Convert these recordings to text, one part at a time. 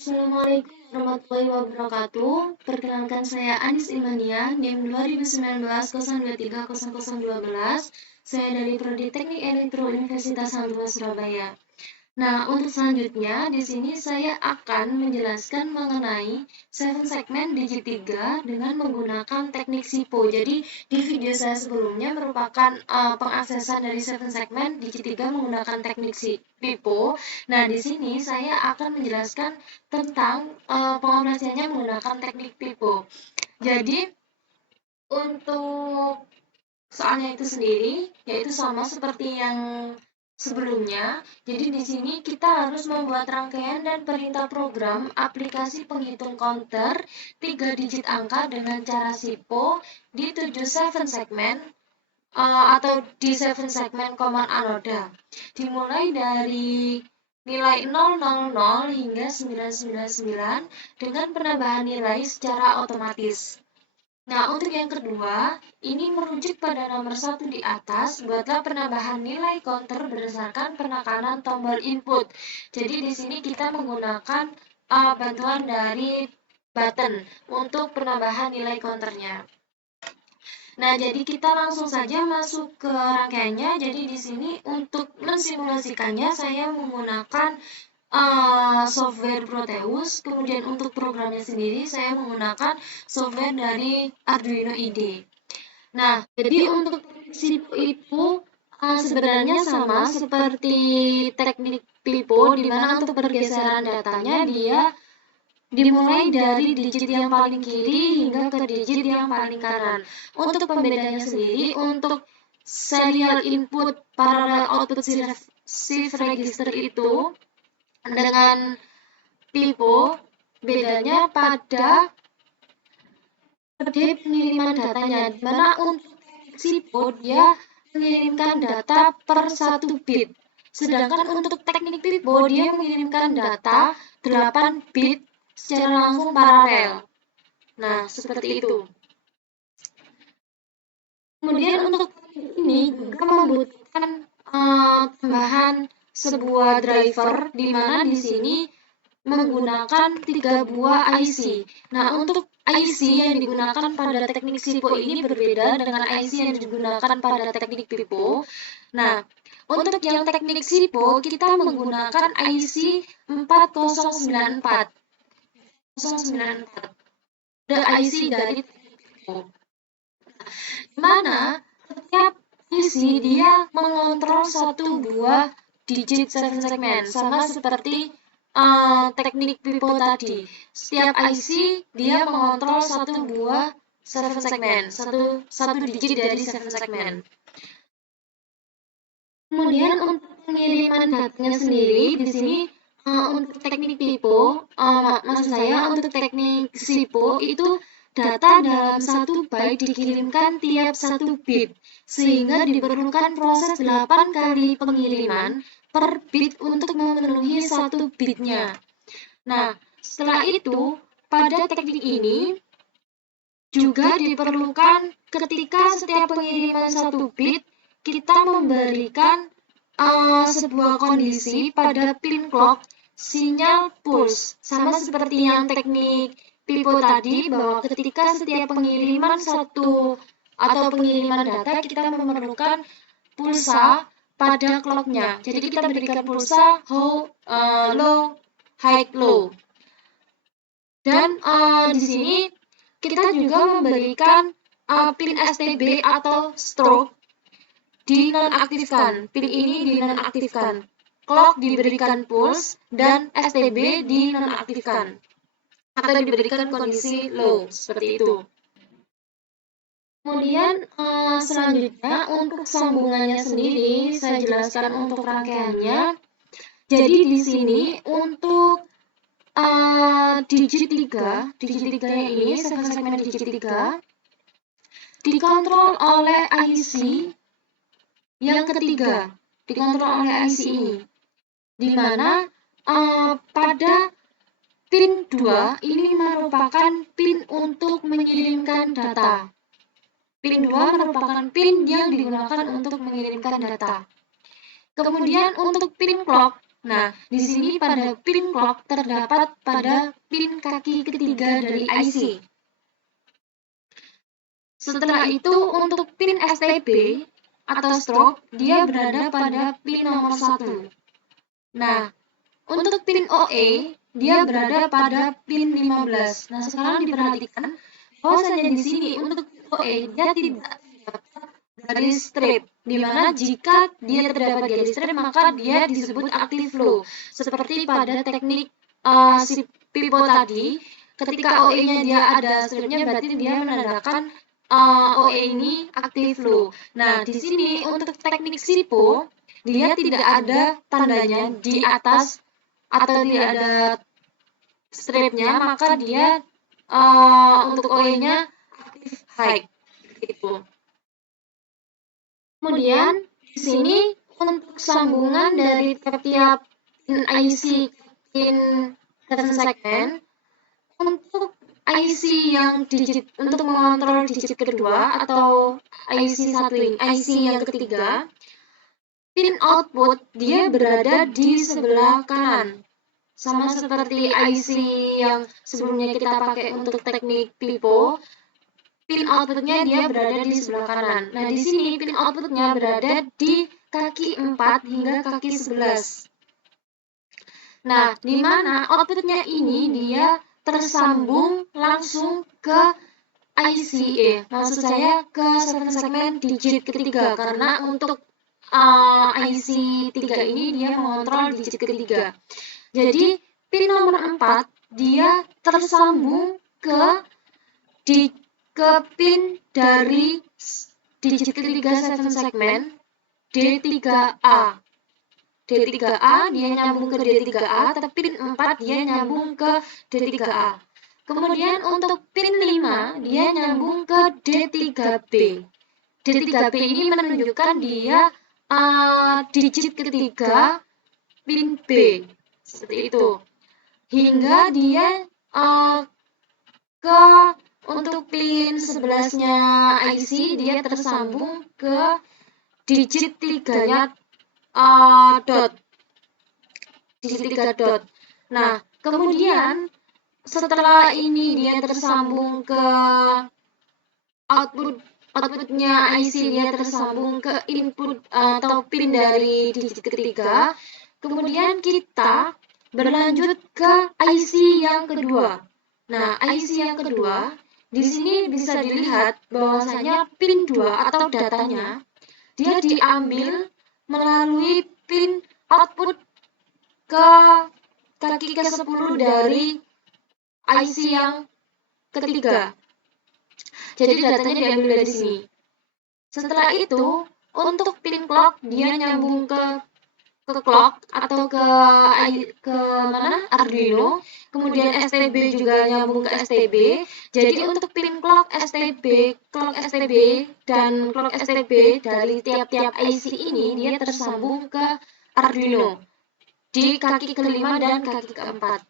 Assalamualaikum warahmatullahi wabarakatuh. Perkenalkan saya Anis Imania, NIM 2019 Saya dari Prodi Teknik Elektro Universitas Hangtua Surabaya. Nah, untuk selanjutnya, di sini saya akan menjelaskan mengenai 7 segmen digit 3 dengan menggunakan teknik SIPO. Jadi, di video saya sebelumnya merupakan pengaksesan dari 7 segmen digit 3 menggunakan teknik SIPO. Nah, di sini saya akan menjelaskan tentang pengoperasiannya menggunakan teknik PIPO. Jadi, untuk soalnya itu sendiri, yaitu sama seperti yang sebelumnya. Jadi di sini kita harus membuat rangkaian dan perintah program aplikasi penghitung counter 3 digit angka dengan cara SIPO di 7 segmen atau di 7 segmen command anoda. Dimulai dari nilai 000 hingga 999 dengan penambahan nilai secara otomatis. Nah, untuk yang kedua, ini merujuk pada nomor 1 di atas, buatlah penambahan nilai counter berdasarkan penekanan tombol input. Jadi di sini kita menggunakan bantuan dari button untuk penambahan nilai counternya. Nah, jadi kita langsung saja masuk ke rangkaiannya. Jadi di sini untuk mensimulasikannya saya menggunakan software Proteus. Kemudian untuk programnya sendiri saya menggunakan software dari Arduino IDE. Nah, jadi untuk SIPO itu sebenarnya sama seperti teknik PIPO, di mana untuk pergeseran datanya dia dimulai dari digit yang paling kiri hingga ke digit yang paling kanan. Untuk pembedanya sendiri, untuk serial input parallel output shift register itu dengan PIPO bedanya pada pengiriman datanya, di mana untuk SIPO dia mengirimkan data per 1 bit. Sedangkan untuk teknik PIPO dia mengirimkan data 8 bit secara langsung paralel. Nah, seperti itu. Kemudian untuk ini juga membutuhkan tambahan sebuah driver, di mana di sini menggunakan 3 buah IC. Nah, untuk IC yang digunakan pada teknik SIPO ini berbeda dengan IC yang digunakan pada teknik PIPO. Nah, untuk yang teknik SIPO kita menggunakan IC 4094. 094. The IC dari PIPO. Mana setiap IC dia mengontrol satu buah digit 7 segmen, sama seperti teknik PIPO tadi. Setiap IC dia mengontrol satu buah 7 segmen, satu digit dari 7 segmen. Kemudian untuk pengiriman datanya sendiri di sini untuk teknik PIPO, maksud saya untuk teknik SIPO itu data dalam 1 byte dikirimkan tiap 1 bit, sehingga diperlukan proses 8 kali pengiriman per bit untuk memenuhi 1 bitnya. Nah, setelah itu, pada teknik ini juga diperlukan ketika setiap pengiriman 1 bit, kita memberikan sebuah kondisi pada pin clock sinyal pulse, sama seperti yang teknik PIPO tadi, bahwa ketika setiap pengiriman atau pengiriman data kita memerlukan pulsa pada clocknya. Jadi kita berikan pulsa low, high, low. Dan di sini kita juga memberikan pin STB atau strobe dinonaktifkan. Pin ini dinonaktifkan. Clock diberikan pulse dan STB dinonaktifkan atau diberikan kondisi low, seperti itu. Kemudian selanjutnya untuk sambungannya sendiri saya jelaskan untuk rangkaiannya. Jadi di sini untuk digit 3 ini, segmen digit 3 dikontrol oleh IC yang ketiga, dikontrol oleh IC ini, di mana pada pin 2 ini merupakan pin untuk mengirimkan data. Pin 2 merupakan pin yang digunakan untuk mengirimkan data. Kemudian untuk pin clock Nah, di sini pada pin clock terdapat pada pin kaki ketiga dari IC. Setelah itu untuk pin STB atau strobe, dia berada pada pin nomor 1. Nah, untuk pin OE, dia berada pada pin 15. Nah, sekarang diperhatikan bahwasanya di sini untuk OE dia tidak terdapat garis strip, di mana jika dia terdapat garis strip maka dia disebut active flow. Seperti pada teknik si pipo tadi, ketika OE-nya dia ada stripnya berarti dia menandakan OE ini active flow. Nah, di sini untuk teknik SIPO dia tidak ada tandanya di atas atau tidak ada stripnya, maka dia untuk OE-nya active high gitu. Kemudian di sini untuk sambungan dari tiap pin IC pin 7 segmen, untuk IC yang digit untuk mengontrol digit kedua atau IC yang ketiga, pin output dia berada di sebelah kanan. Sama seperti IC yang sebelumnya kita pakai untuk teknik pipo, pin outputnya dia berada di sebelah kanan. Nah, di sini pin outputnya berada di kaki 4 hingga kaki 11. Nah, di mana outputnya ini dia tersambung langsung ke IC, maksud saya ke 7 segmen digit ketiga, karena untuk IC 3 ini dia mengontrol digit ketiga. Jadi, pin nomor 4 dia tersambung ke pin dari digit ketiga 7 segmen D3A. D3A dia nyambung ke D3A, tapi pin 4 dia nyambung ke D3A. Kemudian untuk pin 5 dia nyambung ke D3B. D3B ini menunjukkan dia digit ketiga pin B. Seperti itu. Hingga dia untuk pin 11-nya IC dia tersambung ke digit 3-nya dot. Digit 3 dot. Nah, kemudian setelah ini dia tersambung ke outputnya IC, dia tersambung ke input atau pin dari digit ketiga. Kemudian kita berlanjut ke IC yang kedua. Nah, IC yang kedua di sini bisa dilihat bahwasanya pin 2 atau datanya dia diambil melalui pin output ke kaki ke-10 dari IC yang ketiga. Jadi datanya diambil dari sini. Setelah itu, untuk pin clock dia nyambung ke clock atau ke mana? Arduino. Kemudian STB juga nyambung ke STB. Jadi untuk pin clock STB dan clock STB dari tiap-tiap IC ini dia tersambung ke Arduino di kaki kelima dan kaki keempat.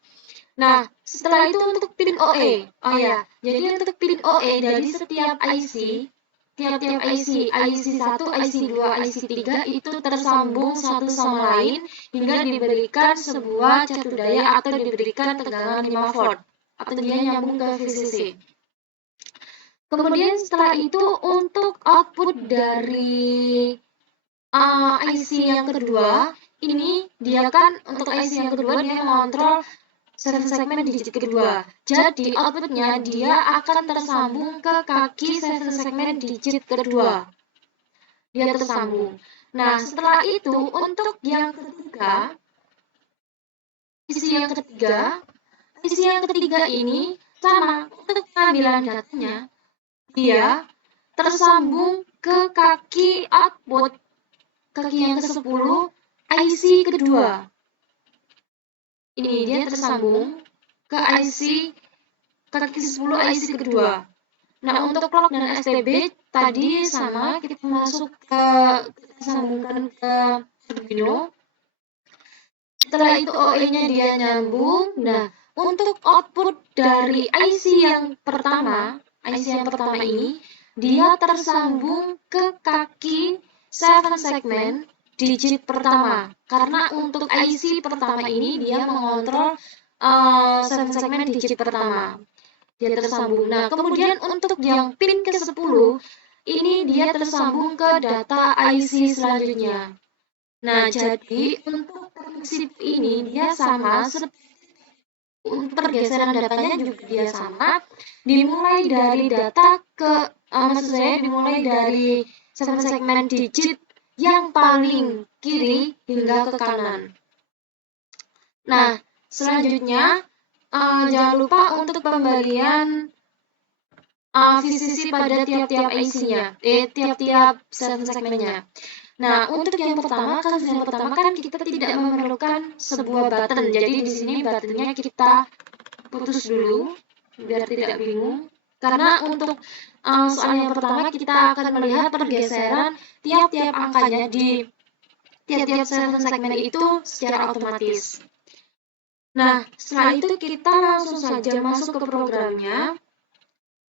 Nah, setelah itu untuk pin OE. Oh ya, jadi untuk pin OE dari setiap IC, tiap-tiap IC 1, IC 2, IC 3 itu tersambung satu sama lain hingga diberikan sebuah catur daya atau diberikan tegangan 5 volt atau dia nyambung ke VCC. Kemudian setelah itu untuk output dari IC yang kedua, ini dia kan untuk IC yang kedua dia mengontrol 7 segmen digit kedua. Jadi outputnya dia akan tersambung ke kaki 7 segmen digit kedua. Dia tersambung. Nah, setelah itu untuk yang ketiga, IC yang ketiga ini sama, untuk pengambilan datanya dia tersambung ke kaki output, kaki yang ke-10 IC kedua. Ini dia tersambung ke IC kaki 10 IC kedua. Nah, untuk clock dan STB tadi sama, kita sambungkan ke Arduino. Setelah itu OE-nya dia nyambung. Nah, untuk output dari IC yang pertama ini dia tersambung ke kaki 7 segmen digit pertama. Karena untuk IC pertama ini dia mengontrol 7 segmen digit pertama. Dia tersambung. Nah, kemudian untuk yang pin ke-10 ini dia tersambung ke data IC selanjutnya. Nah, jadi untuk teknik SIP ini dia sama, pergeseran datanya juga dia sama, dimulai dari data maksud saya dimulai dari segmen digit yang paling kiri hingga ke kanan. Nah, selanjutnya jangan lupa untuk pembagian VCC pada tiap-tiap IC-nya, tiap-tiap segmennya. Nah, untuk yang pertama, kasus yang pertama kan kita tidak memerlukan sebuah button. Jadi di sini buttonnya kita putus dulu biar tidak bingung. Karena untuk soal yang pertama kita akan melihat pergeseran tiap-tiap angkanya di tiap-tiap segmen itu secara otomatis. Nah, setelah itu kita langsung saja masuk ke programnya.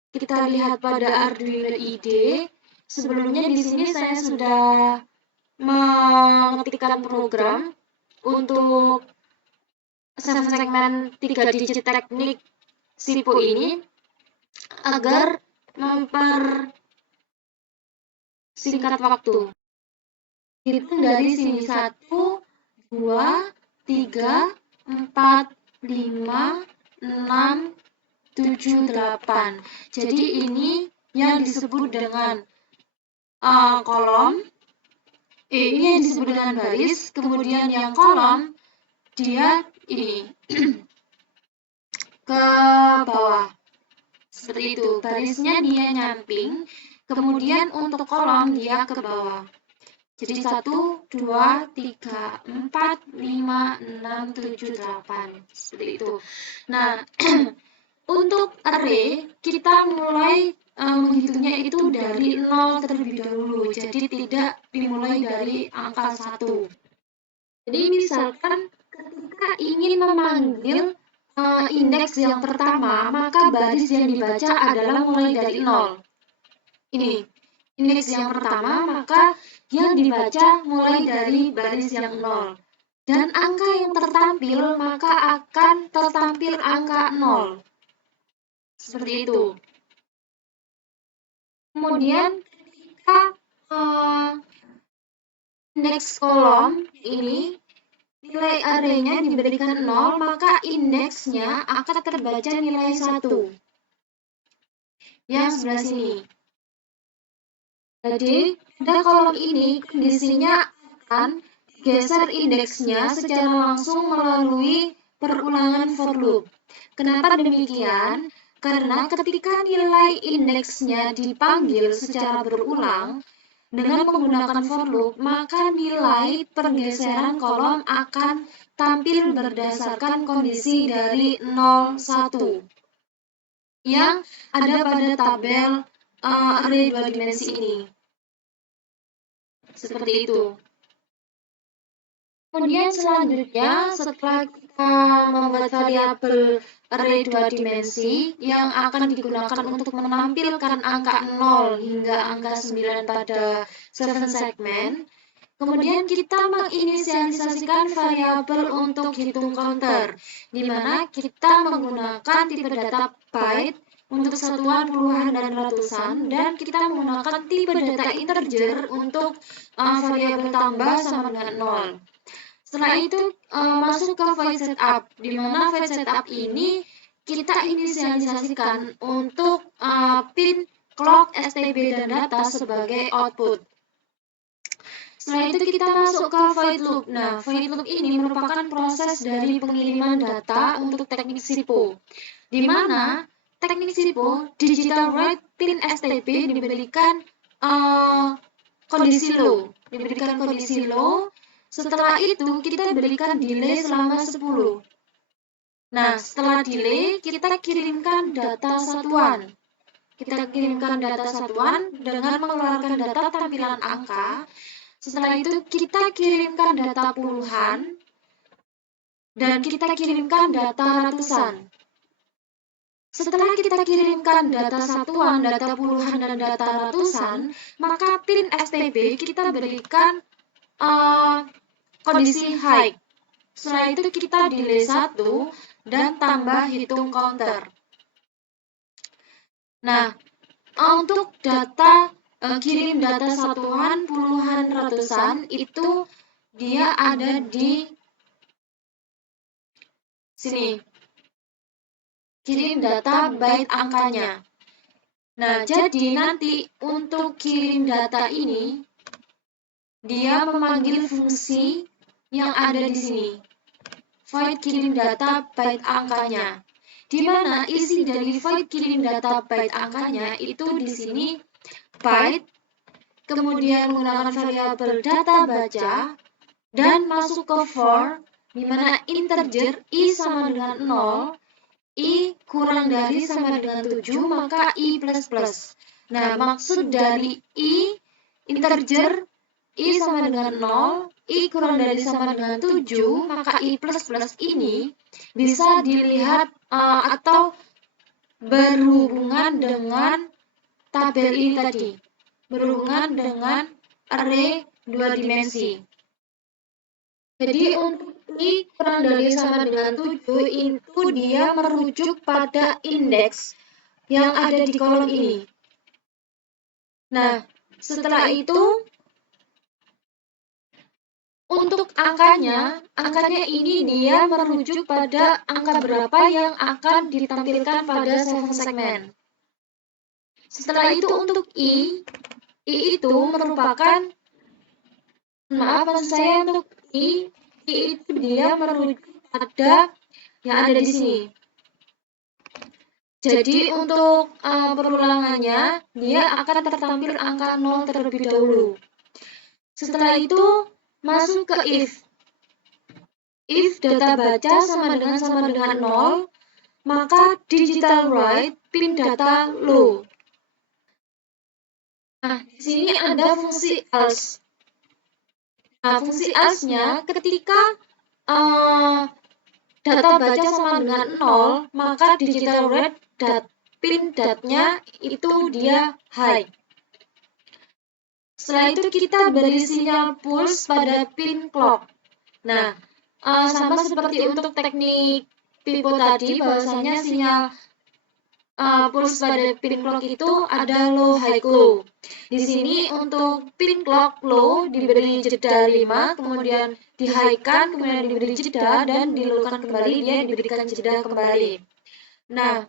Kita lihat pada Arduino IDE. Sebelumnya di sini saya sudah mengetikkan program untuk segmen 3 digit teknik SIPO ini agar mempersingkat waktu. Hitung dari sini 1, 2, 3, 4, 5, 6, 7, 8. Jadi ini yang disebut dengan kolom. Ini yang disebut dengan baris. Kemudian yang kolom dia ini ke bawah. Seperti itu. Barisnya dia nyamping. Kemudian untuk kolom dia ke bawah. Jadi 1, 2, 3, 4, 5, 6, 7, 8. Seperti itu. Nah, untuk array, kita mulai menghitungnya itu dari 0 terlebih dahulu. Jadi tidak dimulai dari angka 1. Jadi misalkan ketika ingin memanggil indeks yang pertama, maka baris yang dibaca adalah mulai dari 0. Ini, indeks yang pertama, maka yang dibaca mulai dari baris yang 0. Dan angka yang tertampil, maka akan tertampil angka 0. Seperti itu. Kemudian ketika indeks kolom ini nilai arraynya diberikan 0, maka indeksnya akan terbaca nilai 1. Yang sebelah sini. Jadi, pada kolom ini kondisinya akan geser indeksnya secara langsung melalui perulangan for loop. Kenapa demikian? Karena ketika nilai indeksnya dipanggil secara berulang dengan menggunakan for loop, maka nilai pergeseran kolom akan tampil berdasarkan kondisi dari 0, 1 yang ada pada tabel array 2 dimensi ini. Seperti itu. Kemudian selanjutnya, setelah kita membuat variabel array 2 dimensi yang akan digunakan untuk menampilkan angka 0 hingga angka 9 pada 7 segmen, kemudian kita menginisialisasikan variabel untuk hitung counter, di mana kita menggunakan tipe data byte untuk satuan puluhan dan ratusan, dan kita menggunakan tipe data integer untuk variabel tambah sama dengan 0. Setelah itu masuk ke void setup, di mana void setup ini kita inisialisasikan untuk pin clock, STB, dan data sebagai output. Setelah itu kita masuk ke void loop. Nah, void loop ini merupakan proses dari pengiriman data untuk teknik SIPO, di mana teknik SIPO digital write pin STB diberikan kondisi low. Setelah itu kita berikan delay selama 10. Nah, setelah delay kita kirimkan data satuan. Kita kirimkan data satuan dengan mengeluarkan data tampilan angka. Setelah itu kita kirimkan data puluhan dan kita kirimkan data ratusan. Setelah kita kirimkan data satuan, data puluhan, dan data ratusan, maka pin STB kita berikan kondisi high. Setelah itu kita delay 1 dan tambah hitung counter. Nah, untuk data kirim data satuan, puluhan, ratusan itu dia ada di sini. Kirim data byte angkanya. Nah, jadi nanti untuk kirim data ini dia memanggil fungsi yang ada di sini. Void kirim data byte angkanya. Di mana isi dari void kirim data byte angkanya itu di sini byte, kemudian menggunakan variabel data baca dan masuk ke for, di mana integer i sama dengan 0, i kurang dari sama dengan 7, maka i plus plus. Nah, maksud dari i integer i sama dengan 0, i kurang dari sama dengan 7, maka i plus plus ini bisa dilihat atau berhubungan dengan tabel ini tadi, berhubungan dengan array 2 dimensi. Jadi untuk i kurang dari sama dengan 7 itu dia merujuk pada indeks yang ada di kolom ini. Nah, setelah itu untuk angkanya ini dia merujuk pada angka berapa yang akan ditampilkan pada segmen. Setelah itu untuk i itu merupakan, maksud saya untuk i itu dia merujuk pada yang ada di sini. Jadi untuk perulangannya dia akan tertampil angka 0 terlebih dahulu. Setelah itu masuk ke if. If data baca sama dengan 0, maka digital write pin data low. Nah, di sini ada fungsi else. Nah, fungsi else-nya ketika data baca sama dengan 0, maka digital write pin datanya itu dia high. Setelah itu kita beri sinyal pulse pada pin clock. Nah, sama seperti untuk teknik pipo tadi, bahwasanya sinyal pulse pada pin clock itu ada low, high, low. Di sini untuk pin clock low diberi jeda 5, kemudian di high-kan, kemudian diberi jeda, dan di low-kan kembali, dia diberikan jeda kembali. Nah,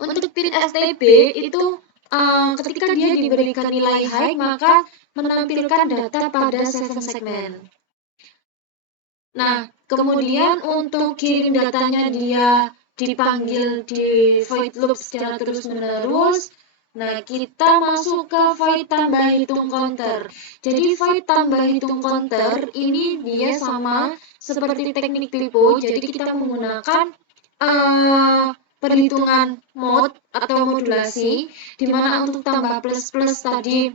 untuk pin STB itu ketika dia diberikan nilai high, maka menampilkan data pada 7 segmen. Nah, kemudian untuk kirim datanya dia dipanggil di void loop secara terus-menerus. Nah, kita masuk ke void tambah hitung counter. Jadi void tambah hitung counter ini dia sama seperti teknik pipo. Jadi kita menggunakan perhitungan mode atau modulasi, di mana untuk tambah plus-plus tadi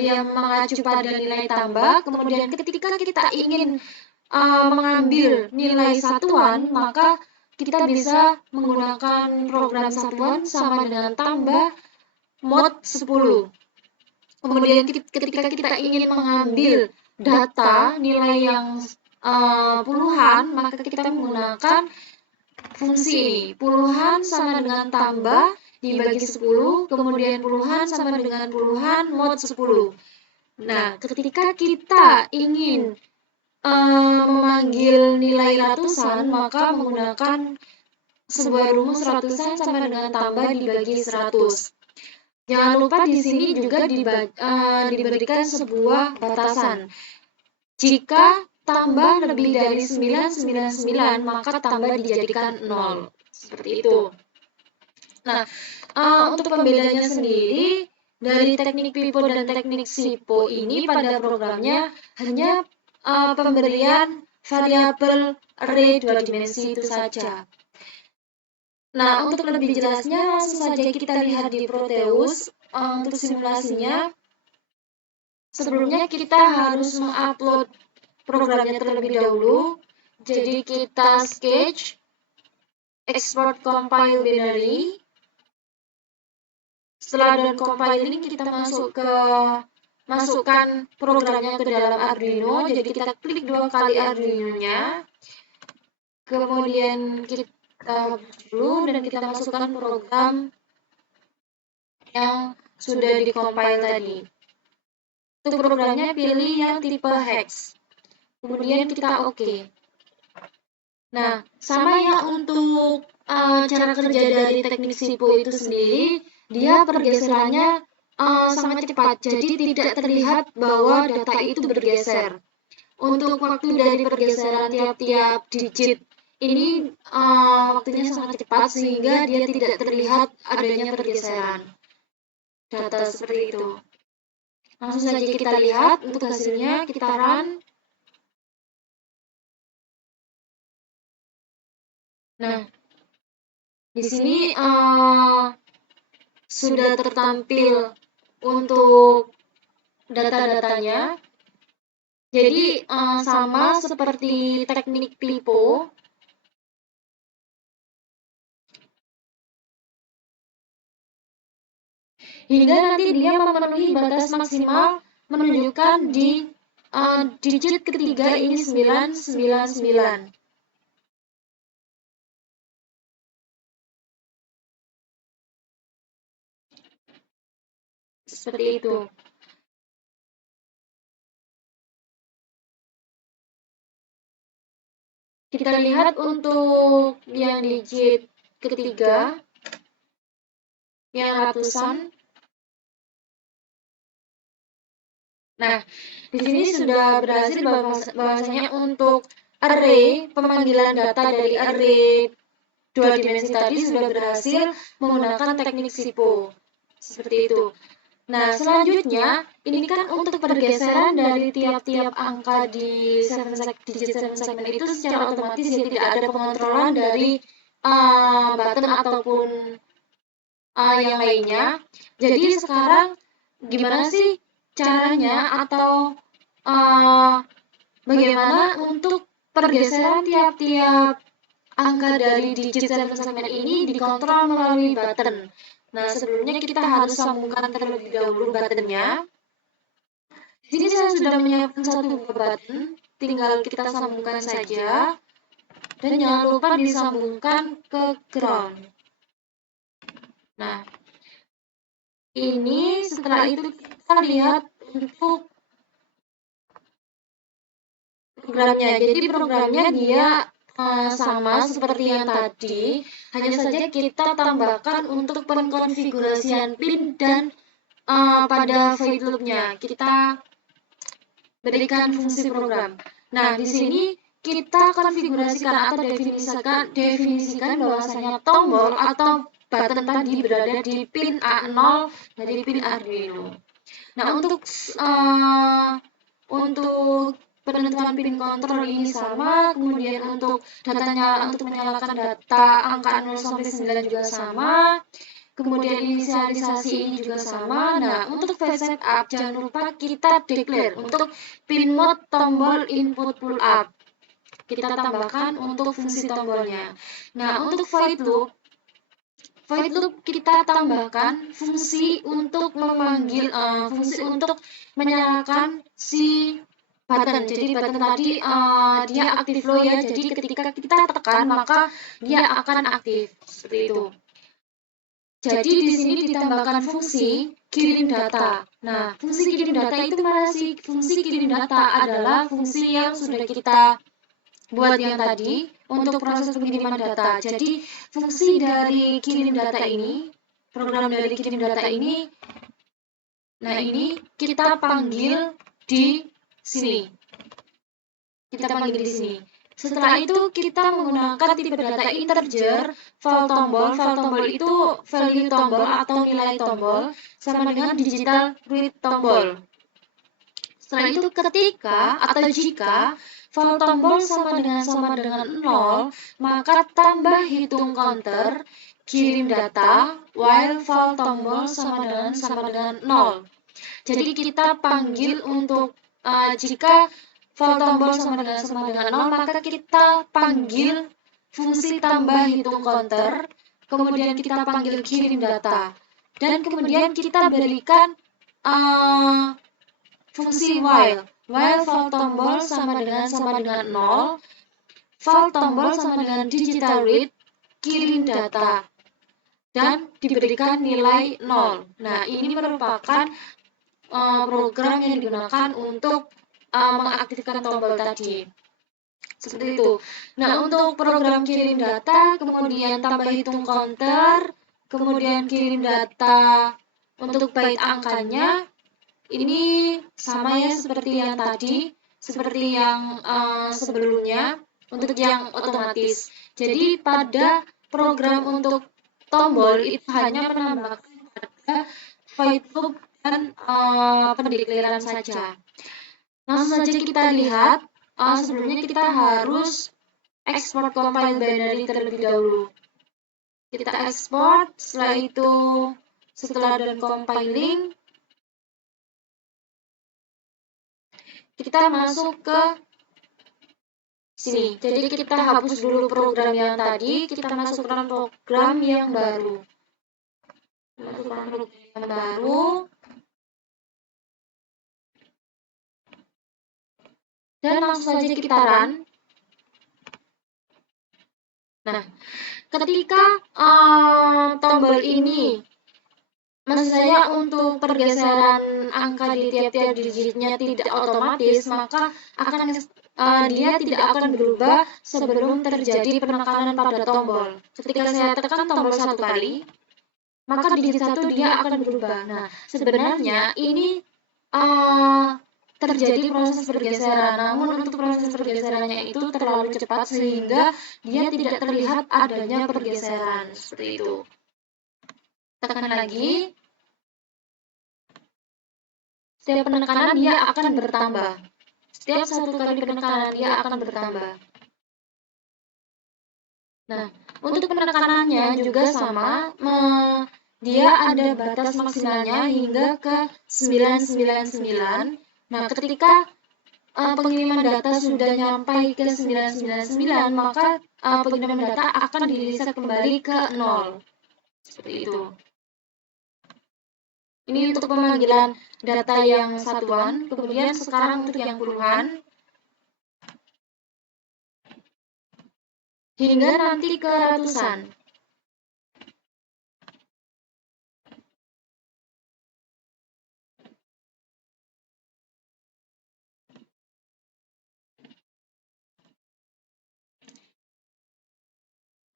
dia mengacu pada nilai tambah. Kemudian ketika kita ingin mengambil nilai satuan, maka kita bisa menggunakan program satuan sama dengan tambah mod 10. Kemudian ketika kita ingin mengambil data nilai yang puluhan, maka kita menggunakan fungsi puluhan sama dengan tambah dibagi 10, kemudian puluhan sama dengan puluhan mod 10. Nah, ketika kita ingin memanggil nilai ratusan, maka menggunakan sebuah rumus ratusan sama dengan tambah dibagi 100. Jangan lupa di sini juga diberikan sebuah batasan. Jika tambah lebih dari 999, maka tambah dijadikan 0. Seperti itu. Nah, untuk pembedanya sendiri, dari teknik pipo dan teknik sipo ini pada programnya hanya pemberian variabel array 2 dimensi itu saja. Nah, untuk lebih jelasnya langsung saja kita lihat di Proteus untuk simulasinya. Sebelumnya kita harus mengupload programnya terlebih dahulu. Jadi kita sketch, export compile binary. Setelah dan compiling, kita masuk ke masukkan programnya ke dalam Arduino. Jadi kita klik 2 kali Arduino-nya, kemudian kita dulu dan kita masukkan program yang sudah di-compile tadi. Untuk programnya pilih yang tipe hex. Kemudian kita oke. Nah, sama ya untuk cara kerja dari teknik SIPO itu sendiri, dia pergeserannya sangat cepat, jadi tidak terlihat bahwa data itu bergeser. Untuk waktu dari pergeseran tiap-tiap digit ini waktunya sangat cepat sehingga dia tidak terlihat adanya pergeseran data seperti itu. Langsung saja kita lihat untuk hasilnya, kita run. Nah, di sini sudah tertampil untuk data-datanya. Jadi sama seperti teknik LiPo. Hingga nanti dia memenuhi batas maksimal menunjukkan di digit ketiga ini 999. Seperti itu. Kita lihat untuk yang digit ketiga, yang ratusan. Nah, di sini sudah berhasil bahwasanya untuk array pemanggilan data dari array 2 dimensi tadi sudah berhasil menggunakan teknik SIPO. Seperti itu. Nah, selanjutnya ini kan untuk pergeseran dari tiap-tiap angka di digit 7 segment itu secara otomatis ya tidak ada pengontrolan dari button ataupun yang lainnya. Jadi sekarang gimana sih caranya atau bagaimana untuk pergeseran tiap-tiap angka dari digit 7 segment ini dikontrol melalui button. Nah, sebelumnya kita harus sambungkan terlebih dahulu buttonnya. Di sini saya sudah menyiapkan satu button, tinggal kita sambungkan saja. Dan jangan lupa disambungkan ke ground. Nah, ini setelah itu kita lihat untuk programnya. Jadi programnya dia sama seperti yang tadi, hanya saja kita tambahkan untuk pengkonfigurasian pin dan pada void loop-nya kita berikan fungsi program. Nah, di sini kita konfigurasikan atau definisikan bahwasanya tombol atau button tadi berada di pin A0 dari pin Arduino. Nah, untuk penentuan pin kontrol ini sama, kemudian untuk menyalakan data angka 0 sampai 9 juga sama, kemudian inisialisasi ini juga sama. Nah, untuk phase setup jangan lupa kita declare untuk pin mode tombol input pull up. Kita tambahkan untuk fungsi tombolnya. Nah, untuk void loop kita tambahkan fungsi untuk menyalakan si button. Jadi button tadi dia aktif low ya. Jadi ketika kita tekan maka dia akan aktif seperti itu. Jadi di sini ditambahkan fungsi kirim data. Nah, fungsi kirim data itu mana sih? Fungsi kirim data adalah fungsi yang sudah kita buat yang tadi untuk proses pengiriman data. Jadi fungsi dari kirim data ini, program dari kirim data ini, nah ini kita panggil di sini. Kita panggil di sini. Setelah itu kita menggunakan tipe data integer, file tombol itu value tombol atau nilai tombol sama dengan digital read tombol. Setelah itu ketika atau jika file tombol sama dengan 0, maka tambah hitung counter kirim data while file tombol sama dengan 0. Jadi kita panggil untuk jika file tombol sama dengan 0, maka kita panggil fungsi tambah hitung counter, kemudian kita panggil kirim data, dan kemudian kita berikan fungsi while. While val tombol sama dengan 0, val tombol sama dengan digital read, kirim data, dan diberikan nilai 0. Nah, ini merupakan program yang digunakan untuk mengaktifkan tombol tadi. Seperti itu. Nah, untuk program kirim data, kemudian tambah hitung counter, kemudian kirim data untuk bait angkanya, ini sama ya seperti yang tadi, seperti yang sebelumnya, untuk yang otomatis. Jadi, pada program untuk tombol itu hanya menambahkan pada void loop dan pendekliran saja. Langsung saja kita lihat, sebelumnya kita harus export compile binary terlebih dahulu. Kita export, setelah itu setelah done compiling, kita masuk ke sini. Jadi kita hapus dulu program yang tadi, kita masukkan program yang baru. Masukkan program yang baru. Dan langsung saja kita run. Nah, ketika tombol ini, maksud saya untuk pergeseran angka di tiap-tiap digitnya tidak otomatis, maka dia tidak akan berubah sebelum terjadi penekanan pada tombol. Ketika saya tekan tombol 1 kali, maka digit 1 dia akan berubah. Nah, sebenarnya ini terjadi proses pergeseran, namun untuk proses pergeserannya itu terlalu cepat sehingga dia tidak terlihat adanya pergeseran, seperti itu. Tekan lagi. Setiap penekanan dia akan bertambah. Setiap 1 kali penekanan dia akan bertambah. Nah, untuk penekanannya juga sama, dia ada batas maksimalnya hingga ke 999. Nah, ketika pengiriman data sudah nyampai ke 999, maka pengiriman data akan di-reset kembali ke 0. Seperti itu. Ini untuk pemanggilan data yang satuan, kemudian sekarang untuk yang puluhan, hingga nanti ke ratusan.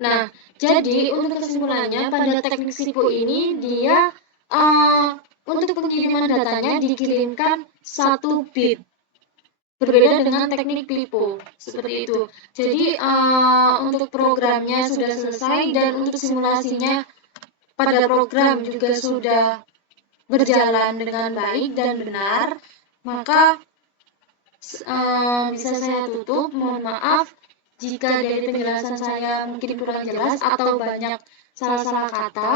Nah, jadi untuk kesimpulannya pada teknik SIPO ini dia untuk pengiriman datanya dikirimkan 1 bit. Berbeda dengan teknik LiPo, seperti itu. Jadi untuk programnya sudah selesai dan untuk simulasinya pada program juga sudah berjalan dengan baik dan benar, maka bisa saya tutup. Mohon maaf jika dari penjelasan saya mungkin kurang jelas atau banyak salah-salah kata.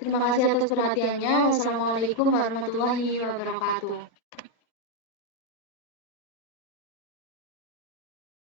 Terima kasih atas perhatiannya. Wassalamualaikum warahmatullahi wabarakatuh.